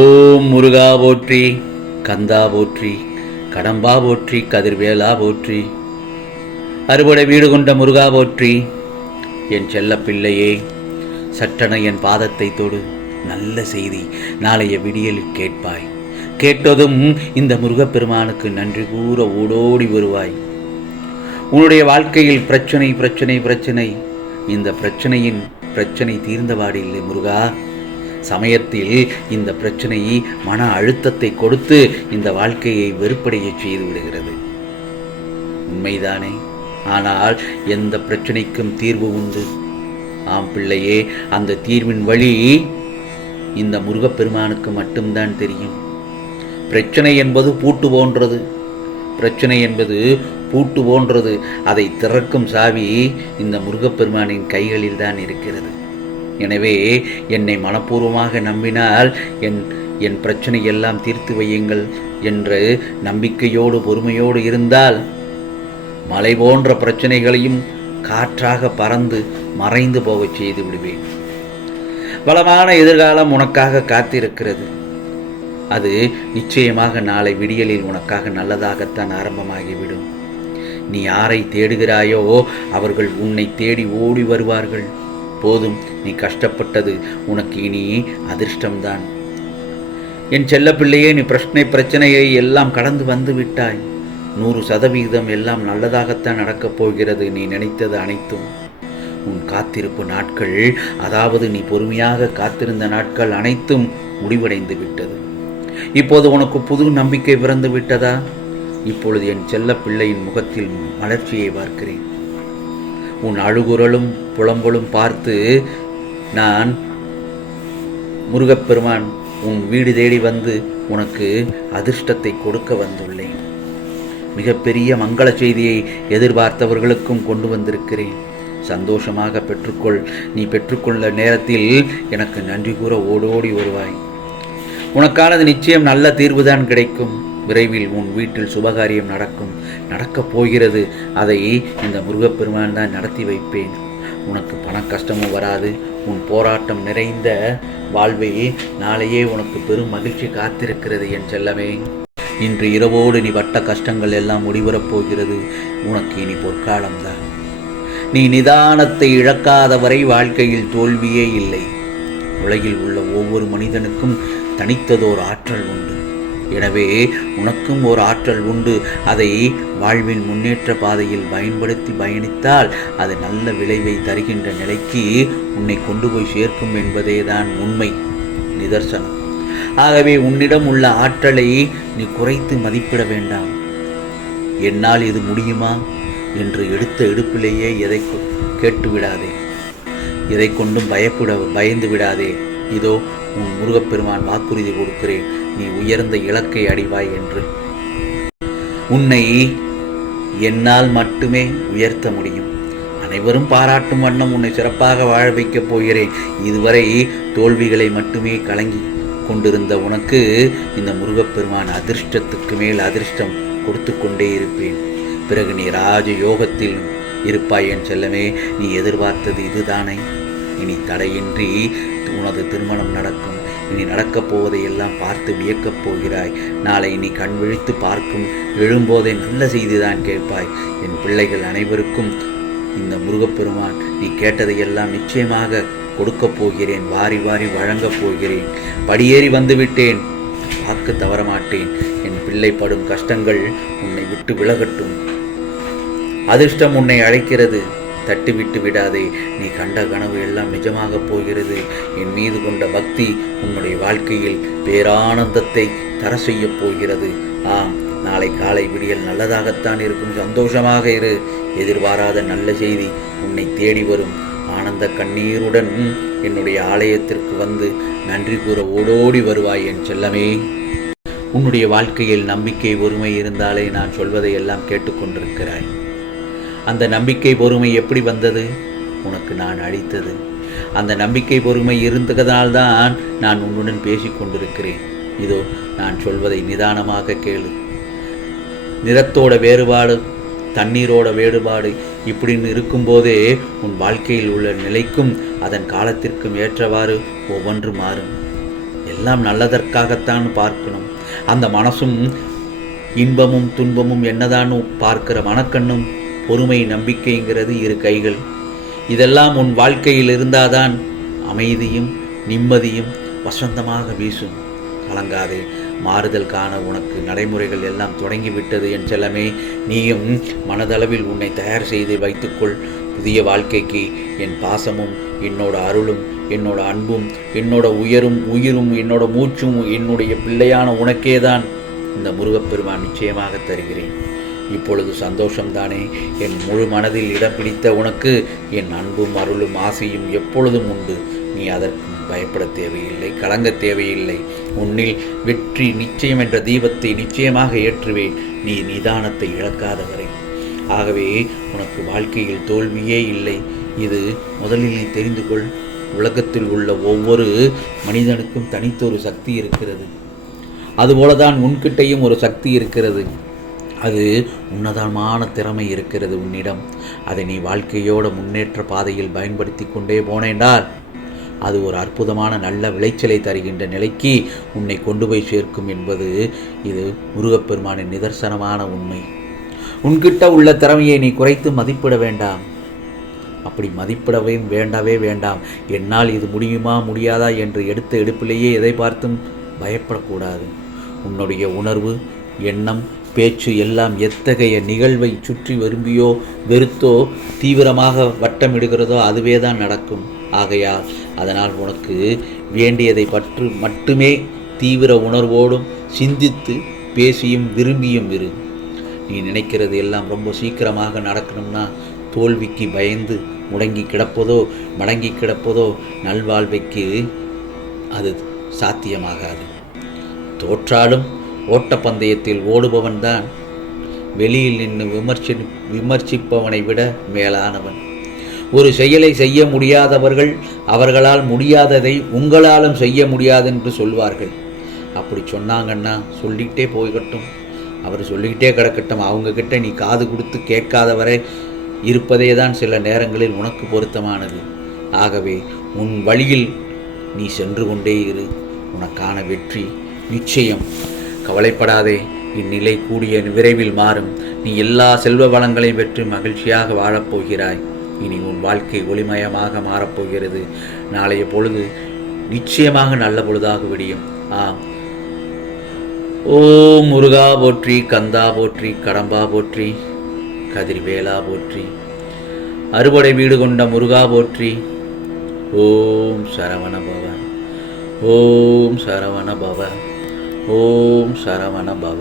ஓம் முருகா போற்றி கந்தா போற்றி கடம்பா போற்றி கதிர்வேலா போற்றி. அறுபடை வீடு கொண்ட முருகா போற்றி என் செல்ல பிள்ளையே சட்டென என் பாதத்தை தொடு நல்ல செய்தி நாளைய விடியலில் கேட்பாய். கேட்டதும் இந்த முருகப்பெருமானுக்கு நன்றி கூற ஓடோடி வருவாய். உன்னுடைய வாழ்க்கையில் பிரச்சனை பிரச்சனை பிரச்சனை இந்த பிரச்சனையின் பிரச்சனை தீர்ந்தபாடு இல்லை முருகா. சமயத்தில் இந்த பிரச்சனை மன அழுத்தத்தை கொடுத்து இந்த வாழ்க்கையை வெறுப்படைய செய்து விடுகிறது. உண்மைதானே? ஆனால் எந்த பிரச்சனைக்கும் தீர்வு உண்டு. ஆம் பிள்ளையே அந்த தீர்வின் வழி இந்த முருகப்பெருமானுக்கு மட்டும்தான் தெரியும். பிரச்சனை என்பது பூட்டு போன்றது. பிரச்சனை என்பது பூட்டு போன்றது. அதை திறக்கும் சாவி இந்த முருகப்பெருமானின் கைகளில் தான் இருக்கிறது. எனவே என்னை மனப்பூர்வமாக நம்பினால் என் என் பிரச்சனை எல்லாம் தீர்த்து வையுங்கள் என்று நம்பிக்கையோடு பொறுமையோடு இருந்தால் மலை போன்ற பிரச்சனைகளையும் காற்றாக பறந்து மறைந்து போகச் செய்து விடுவேன். பலமான எதிர்காலம் உனக்காக காத்திருக்கிறது. அது நிச்சயமாக நாளை விடியலில் உனக்காக நல்லதாகத்தான் ஆரம்பமாகிவிடும். நீ யாரை தேடுகிறாயோ அவர்கள் உன்னை தேடி ஓடி வருவார்கள். போதும். நீ கஷ்டப்பட்டது உனக்கு இனி அதிர்ஷ்டம்தான். என் செல்லப்பிள்ளையே நீ பிரச்சனை பிரச்சனையை எல்லாம் கடந்து வந்து விட்டாய். நூறு சதவிகிதம் எல்லாம் நல்லதாகத்தான் நடக்கப் போகிறது நீ நினைத்தது அனைத்தும். உன் காத்திருப்பு நாட்கள் அதாவது நீ பொறுமையாக காத்திருந்த நாட்கள் அனைத்தும் முடிவடைந்து விட்டது. இப்போது உனக்கு புது நம்பிக்கை பிறந்து விட்டதா? இப்பொழுது என் செல்ல பிள்ளையின் முகத்தில் மலர்ச்சியை பார்க்கிறேன். உன் அழுகுரலும் புலம்பலும் பார்த்து நான் முருகப்பெருமான் உன் வீடு தேடி வந்து உனக்கு அதிர்ஷ்டத்தை கொடுக்க வந்துள்ளேன். மிகப்பெரிய மங்கள செய்தியை எதிர்பார்த்தவர்களுக்கும் கொண்டு வந்திருக்கிறேன். சந்தோஷமாக பெற்றுக்கொள். நீ பெற்றுக்கொள்ள நேரத்தில் எனக்கு நன்றி கூற ஓடோடி வருவாய். உனக்கானது நிச்சயம் நல்ல தீர்வுதான் கிடைக்கும். விரைவில் உன் வீட்டில் சுபகாரியம் நடக்கும். நடக்கப் போகிறது. அதை இந்த முருகப்பெருமான் தான் நடத்தி வைப்பேன். உனக்கு பண கஷ்டமும் வராது. உன் போராட்டம் நிறைந்த வாழ்வை நாளையே உனக்கு பெரும் மகிழ்ச்சி காத்திருக்கிறது என் செல்லமே. இன்று இரவோடு நீ வட்ட கஷ்டங்கள் எல்லாம் முடிவரப் போகிறது. உனக்கு இனி பொற்காலம்தான் நீ நிதானத்தை இழக்காத வரை வாழ்க்கையில் தோல்வியே இல்லை. உலகில் உள்ள ஒவ்வொரு மனிதனுக்கும் தனித்ததோர் ஆற்றல் உண்டு. எனவே உனக்கும் ஒரு ஆற்றல் உண்டு. அதை வாழ்வின் முன்னேற்ற பாதையில் பயன்படுத்தி பயணித்தால் அது நல்ல விளைவை தருகின்ற நிலைக்கு உன்னை கொண்டு போய் சேர்க்கும் என்பதேதான் உண்மை. நிதர்சனம். ஆகவே உன்னிடம் உள்ள ஆற்றலை நீ குறைத்து மதிப்பிட வேண்டாம். என்னால் இது முடியுமா? என்று எடுத்த எடுப்பிலேயே எதை கொ- கேட்டு விடாதே இதை கொண்டும் பயப்பட பயந்து விடாதே இதோ உன் முருகப்பெருமான் வாக்குறுதி கொடுக்கிறேன். நீ உயர்ந்த இலக்கை அடைவாய் என்று. உன்னை என்னால் மட்டுமே உயர்த்த முடியும். அனைவரும் பாராட்டும் வண்ணம் உன்னை சிறப்பாக வாழ வைக்கப் போகிறேன். இதுவரை தோல்விகளை மட்டுமே கலங்கி கொண்டிருந்த உனக்கு இந்த முருகப்பெருமான் அதிர்ஷ்டத்துக்கு மேல் அதிர்ஷ்டம் கொடுத்து கொண்டே இருப்பேன். பிறகு நீ ராஜ யோகத்தில் இருப்பாய் என் செல்லமே நீ எதிர்பார்த்தது இதுதானே. இனி தடையின்றி உனது திருமணம் நடக்கும். இனி நடக்கப் போவதை எல்லாம் பார்த்து வியக்கப் போகிறாய். நாளை நீ கண் விழித்து பார்க்கும் எழும்போதே நல்ல செய்திதான் கேட்பாய். என் பிள்ளைகள் அனைவருக்கும் இந்த முருகப்பெருமான் நீ கேட்டதையெல்லாம் நிச்சயமாக கொடுக்கப் போகிறேன். வாரி வாரி வழங்கப் போகிறேன். படியேறி வந்து விட்டேன் வாக்கு தவறமாட்டேன். என் பிள்ளை படும் கஷ்டங்கள் உன்னை விட்டு விலகட்டும். அதிர்ஷ்டம் உன்னை அழைக்கிறது. தட்டிவிட்டு விடாதே. நீ கண்ட கனவு எல்லாம் நிஜமாக போகிறது. என் மீது கொண்ட பக்தி உன்னுடைய வாழ்க்கையில் பேரானந்தத்தை தர செய்யப் போகிறது. ஆம் நாளை காலை விடியல் நல்லதாகத்தான் இருக்கும். சந்தோஷமாக இரு. எதிர்பாராத நல்ல செய்தி உன்னை தேடி வரும். ஆனந்த கண்ணீருடன் என்னுடைய ஆலயத்திற்கு வந்து நன்றி கூற ஓடோடி வருவாய் என் செல்லமே. உன்னுடைய வாழ்க்கையில் நம்பிக்கை ஒருமை இருந்தாலே நான் சொல்வதை எல்லாம் கேட்டுக்கொண்டிருக்கிறாய். அந்த நம்பிக்கை பொறுமை எப்படி வந்தது? உனக்கு நான் அளித்தது. அந்த நம்பிக்கை பொறுமை இருந்ததனால்தான் நான் உன்னுடன் பேசிக் கொண்டிருக்கிறேன். இதோ நான் சொல்வதை நிதானமாக கேளு. நிறத்தோட வேறுபாடு தண்ணீரோட வேறுபாடு இப்படின்னு இருக்கும்போதே உன் வாழ்க்கையில் உள்ள நிலைக்கும் அதன் காலத்திற்கும் ஏற்றவாறு ஒவ்வொன்று மாறும். எல்லாம் நல்லதற்காகத்தான் பார்க்கணும். அந்த மனசும் இன்பமும் துன்பமும் என்னதான் பார்க்கிற மனக்கண்ணும் பொறுமை நம்பிக்கைங்கிறது இரு கைகள். இதெல்லாம் உன் வாழ்க்கையில் இருந்தாதான் அமைதியும் நிம்மதியும் வசந்தமாக வீசும். கலங்காதே மாறுதல் காண உனக்கு நடைமுறைகள் எல்லாம் தொடங்கிவிட்டது என் செல்லமே. நீயும் மனதளவில் உன்னை தயார் செய்து வைத்துக்கொள். புதிய வாழ்க்கைக்கு என் பாசமும் என்னோட அருளும் என்னோட அன்பும் என்னோட உயரும் உயிரும் என்னோட மூச்சும் என்னுடைய பிள்ளையான உனக்கே தான் இந்த முருகப்பெருமான் நிச்சயமாக தருகிறேன். இப்பொழுது சந்தோஷம்தானே? என் முழு மனதில் இடம் பிடித்த உனக்கு என் அன்பும் அருளும் ஆசையும் எப்பொழுதும் உண்டு. நீ அதற்கும் பயப்பட தேவையில்லை கலங்க தேவையில்லை. உன்னில் வெற்றி நிச்சயம் என்ற தீபத்தை நிச்சயமாக ஏற்றுவேன். நீ நிதானத்தை இழக்காதவரை. ஆகவே உனக்கு வாழ்க்கையில் தோல்வியே இல்லை. இது முதலில் நீ தெரிந்து கொள். உலகத்தில் உள்ள ஒவ்வொரு மனிதனுக்கும் தனித்தொரு சக்தி இருக்கிறது. அதுபோலதான் உன்கிட்டையும் ஒரு சக்தி இருக்கிறது. அது உன்னதமான திறமை இருக்கிறது உன்னிடம். அதை நீ வாழ்க்கையோட முன்னேற்ற பாதையில் பயன்படுத்தி கொண்டே போனேண்டால் அது ஒரு அற்புதமான நல்ல விளைச்சலை தருகின்ற நிலைக்கு உன்னை கொண்டு போய் சேர்க்கும் என்பது இது முருகப்பெருமானின் நிதர்சனமான உண்மை. உன்கிட்ட உள்ள திறமையை நீ குறைத்து மதிப்பிட வேண்டாம். அப்படி மதிப்பிடவே வேண்டாவே வேண்டாம். என்னால் இது முடியுமா முடியாதா என்று எடுத்த எடுப்பிலேயே எதை பார்த்தும் பயப்படக்கூடாது. உன்னுடைய உணர்வு எண்ணம் பேச்சு எல்லாம் எத்தகைய நிகழ்வை சுற்றி விரும்பியோ வெறுத்தோ தீவிரமாக வட்டமிடுகிறதோ அதுவே தான் நடக்கும். ஆகையால் அதனால் உனக்கு வேண்டியதை பற்று மட்டுமே தீவிர உணர்வோடும் சிந்தித்து பேசியும் விரும்பியும் இரு. நீ நினைக்கிறது எல்லாம் ரொம்ப சீக்கிரமாக நடக்கணும்னா தோல்விக்கு பயந்து முடங்கி கிடப்பதோ மடங்கி கிடப்பதோ நல்வாழ்வைக்கு அது சாத்தியமாகாது. தோற்றாலும் ஓட்டப்பந்தயத்தில் ஓடுபவன்தான். வெளியில் நின்று விமர்சி விமர்சிப்பவனை விட மேலானவன். ஒரு செயலை செய்ய முடியாதவர்கள் அவர்களால் முடியாததை உங்களாலும் செய்ய முடியாது என்று சொல்வார்கள். அப்படி சொன்னாங்கன்னா சொல்லிக்கிட்டே போய்கட்டும். அவர் சொல்லிக்கிட்டே கிடக்கட்டும். அவங்கக்கிட்ட நீ காது கொடுத்து கேட்காதவரை இருப்பதே தான் சில நேரங்களில் உனக்கு பொருத்தமானது. ஆகவே உன் வழியில் நீ சென்று கொண்டே இரு. உனக்கான வெற்றி நிச்சயம். கவலைப்படாதே இந்நிலை கூடிய விரைவில் மாறும். நீ எல்லா செல்வ வளங்களையும் பெற்று மகிழ்ச்சியாக வாழப்போகிறாய் இனி உன் வாழ்க்கை ஒளிமயமாக மாறப்போகிறது நாளைய பொழுது நிச்சயமாக நல்ல பொழுதாக விடியும். ஆம். ஓம் முருகா போற்றி கந்தா போற்றி கடம்பா போற்றி கதிர்வேலா போற்றி அறுபடை வீடு கொண்ட முருகா போற்றி ஓம் சரவண பவ ஓம் சரவண பவ. ஓம் சரவண பவ